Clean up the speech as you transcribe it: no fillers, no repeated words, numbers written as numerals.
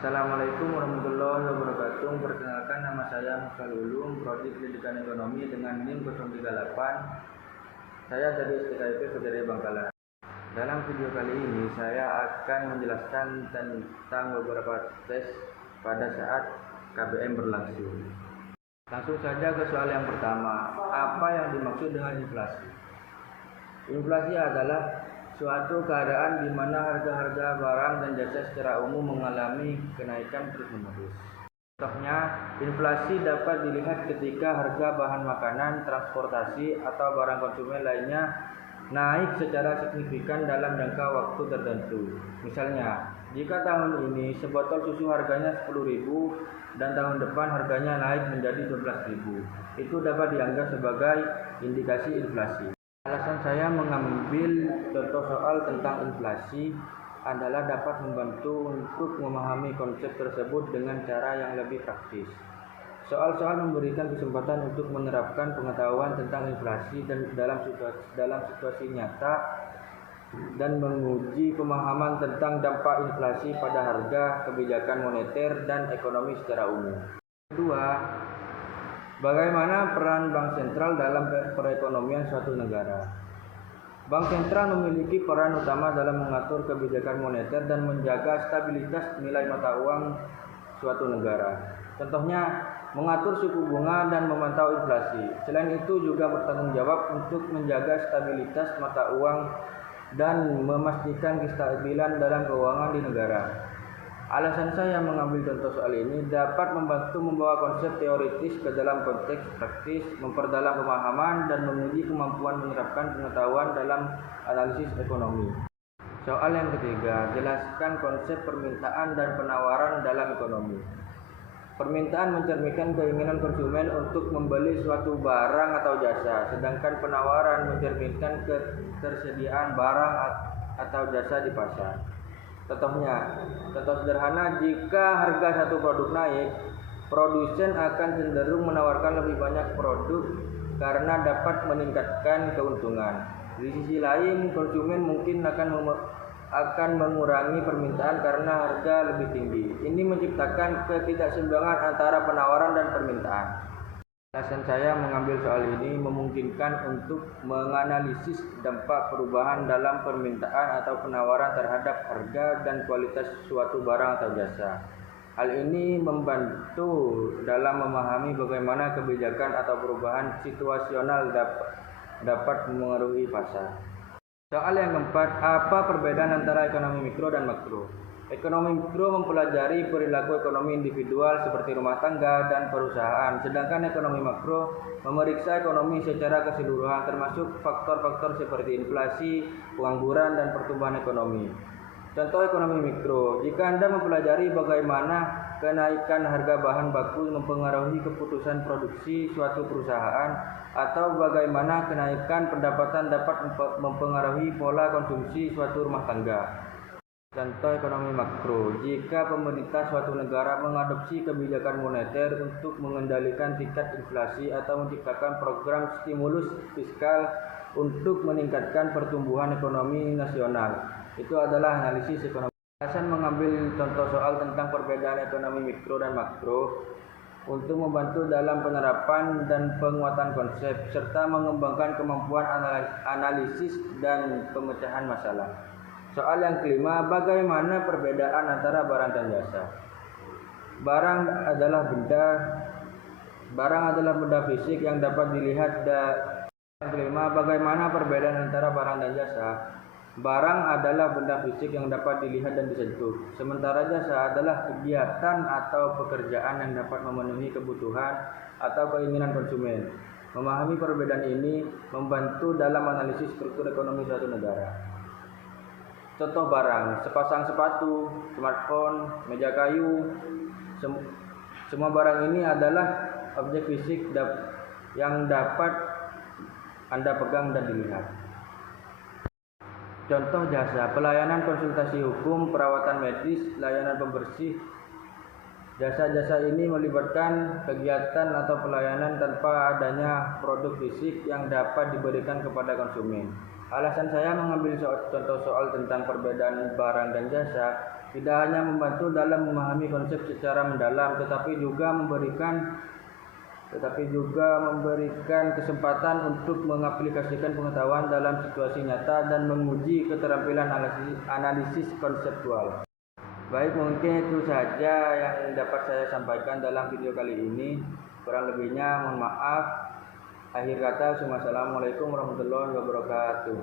Assalamualaikum warahmatullahi wabarakatuh. Perkenalkan, nama saya Mukhtar Ulum, Prodi Pendidikan Ekonomi dengan NIM 038. Saya dari STKIP Federasi Bangkalan. Dalam video kali ini saya akan menjelaskan tentang beberapa tes pada saat KBM berlangsung. Langsung saja ke soal yang pertama. Apa yang dimaksud dengan inflasi? Inflasi adalah suatu keadaan di mana harga-harga barang dan jasa secara umum mengalami kenaikan terus-menerus. Contohnya, inflasi dapat dilihat ketika harga bahan makanan, transportasi, atau barang konsumen lainnya naik secara signifikan dalam jangka waktu tertentu. Misalnya, jika tahun ini sebotol susu harganya 10.000 dan tahun depan harganya naik menjadi 12.000, itu dapat dianggap sebagai indikasi inflasi. Alasan saya mengambil contoh soal tentang inflasi adalah dapat membantu untuk memahami konsep tersebut dengan cara yang lebih praktis. Soal-soal memberikan kesempatan untuk menerapkan pengetahuan tentang inflasi dan dalam situasi nyata dan menguji pemahaman tentang dampak inflasi pada harga, kebijakan moneter, dan ekonomi secara umum. Kedua, bagaimana peran bank sentral dalam perekonomian suatu negara? Bank sentral memiliki peran utama dalam mengatur kebijakan moneter dan menjaga stabilitas nilai mata uang suatu negara. Contohnya, mengatur suku bunga dan memantau inflasi. Selain itu juga bertanggung jawab untuk menjaga stabilitas mata uang dan memastikan kestabilan dalam keuangan di negara. Alasan saya mengambil contoh soal ini dapat membantu membawa konsep teoritis ke dalam konteks praktis, memperdalam pemahaman, dan menguji kemampuan menerapkan pengetahuan dalam analisis ekonomi. Soal yang ketiga, jelaskan konsep permintaan dan penawaran dalam ekonomi. Permintaan mencerminkan keinginan konsumen untuk membeli suatu barang atau jasa, sedangkan penawaran mencerminkan ketersediaan barang atau jasa di pasar. Contoh sederhana, jika harga satu produk naik, produsen akan cenderung menawarkan lebih banyak produk karena dapat meningkatkan keuntungan. Di sisi lain, konsumen mungkin akan mengurangi permintaan karena harga lebih tinggi. Ini menciptakan ketidakseimbangan antara penawaran dan permintaan. Alasan saya mengambil soal ini memungkinkan untuk menganalisis dampak perubahan dalam permintaan atau penawaran terhadap harga dan kualitas suatu barang atau jasa. Hal ini membantu dalam memahami bagaimana kebijakan atau perubahan situasional dapat mengaruhi pasar. Soal yang keempat, apa perbedaan antara ekonomi mikro dan makro? Ekonomi mikro mempelajari perilaku ekonomi individual seperti rumah tangga dan perusahaan, sedangkan ekonomi makro memeriksa ekonomi secara keseluruhan termasuk faktor-faktor seperti inflasi, pengangguran, dan pertumbuhan ekonomi. Contoh ekonomi mikro, jika Anda mempelajari bagaimana kenaikan harga bahan baku mempengaruhi keputusan produksi suatu perusahaan atau bagaimana kenaikan pendapatan dapat mempengaruhi pola konsumsi suatu rumah tangga. Contoh ekonomi makro, jika pemerintah suatu negara mengadopsi kebijakan moneter untuk mengendalikan tingkat inflasi atau menciptakan program stimulus fiskal untuk meningkatkan pertumbuhan ekonomi nasional. Itu adalah analisis ekonomi. Alasan mengambil contoh soal tentang perbedaan ekonomi mikro dan makro untuk membantu dalam penerapan dan penguatan konsep serta mengembangkan kemampuan analisis dan pemecahan masalah. Soal yang kelima, bagaimana perbedaan antara barang dan jasa? Barang adalah benda fisik yang dapat dilihat. Yang kelima, bagaimana perbedaan antara barang dan jasa? Barang adalah benda fisik yang dapat dilihat dan disentuh, sementara jasa adalah kegiatan atau pekerjaan yang dapat memenuhi kebutuhan atau keinginan konsumen. Memahami perbedaan ini membantu dalam analisis struktur ekonomi suatu negara. Contoh barang, sepasang sepatu, smartphone, meja kayu. Semua barang ini adalah objek fisik yang dapat Anda pegang dan dilihat. Contoh jasa, pelayanan konsultasi hukum, perawatan medis, layanan pembersih. Jasa-jasa ini melibatkan kegiatan atau pelayanan tanpa adanya produk fisik yang dapat diberikan kepada konsumen. Alasan saya mengambil contoh soal tentang perbedaan barang dan jasa tidak hanya membantu dalam memahami konsep secara mendalam, tetapi juga memberikan kesempatan untuk mengaplikasikan pengetahuan dalam situasi nyata dan menguji keterampilan analisis konseptual. Baik, mungkin itu saja yang dapat saya sampaikan dalam video kali ini. Kurang lebihnya mohon maaf. Akhir kata, wassalamualaikum warahmatullahi wabarakatuh.